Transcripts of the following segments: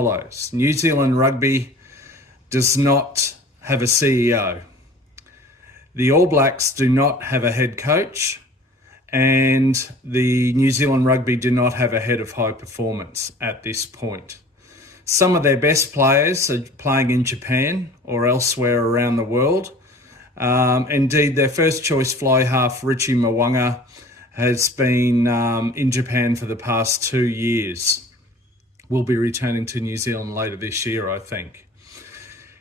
follows. New Zealand Rugby does not have a CEO. The All Blacks do not have a head coach, and the New Zealand Rugby do not have a head of high performance at this point. Some of their best players are playing in Japan or elsewhere around the world. Indeed, their first choice fly half, Richie Mo'unga, has been in Japan for the past 2 years. Will be returning to New Zealand later this year, I think.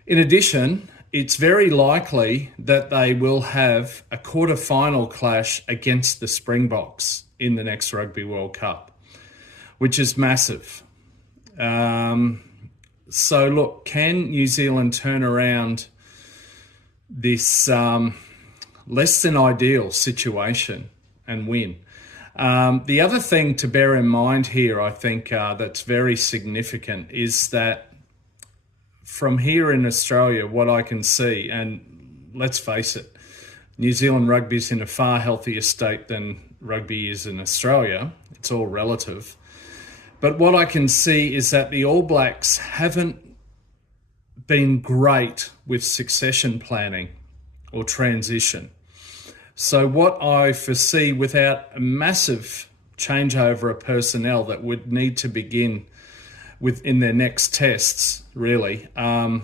In addition, it's very likely that they will have a quarter-final clash against the Springboks in the next Rugby World Cup, which is massive. So look, can New Zealand turn around this less than ideal situation and win? The other thing to bear in mind here, I think, that's very significant is that from here in Australia, what I can see, and let's face it, New Zealand rugby is in a far healthier state than rugby is in Australia. It's all relative. But what I can see is that the All Blacks haven't been great with succession planning or transition. So what I foresee, without a massive changeover of personnel that would need to begin in their next tests, really, they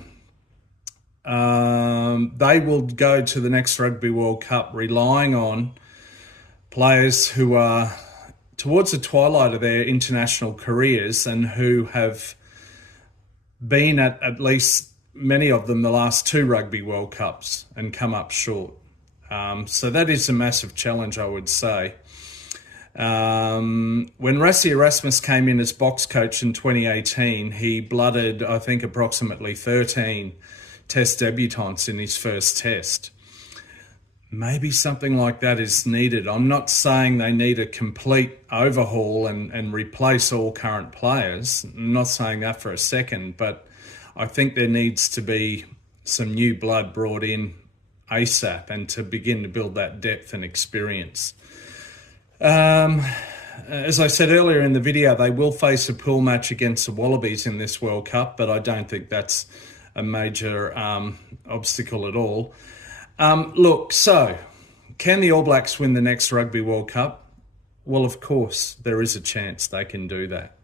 will go to the next Rugby World Cup relying on players who are towards the twilight of their international careers and who have been at least many of them the last 2 Rugby World Cups and come up short. So that is a massive challenge, I would say. When Rassie Erasmus came in as box coach in 2018, he blooded, I think, approximately 13 test debutants in his first test. Maybe something like that is needed. I'm not saying they need a complete overhaul and replace all current players. I'm not saying that for a second, but I think there needs to be some new blood brought in ASAP and to begin to build that depth and experience. As I said earlier in the video, they will face a pool match against the Wallabies in this World Cup, but I don't think that's a major obstacle at all. Look, so can the All Blacks win the next Rugby World Cup? Well, of course, there is a chance they can do that.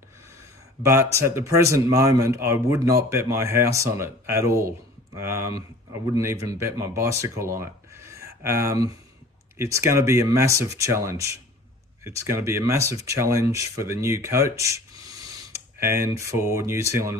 But at the present moment, I would not bet my house on it at all. I wouldn't even bet my bicycle on it. It's going to be a massive challenge. It's going to be a massive challenge for the new coach and for New Zealand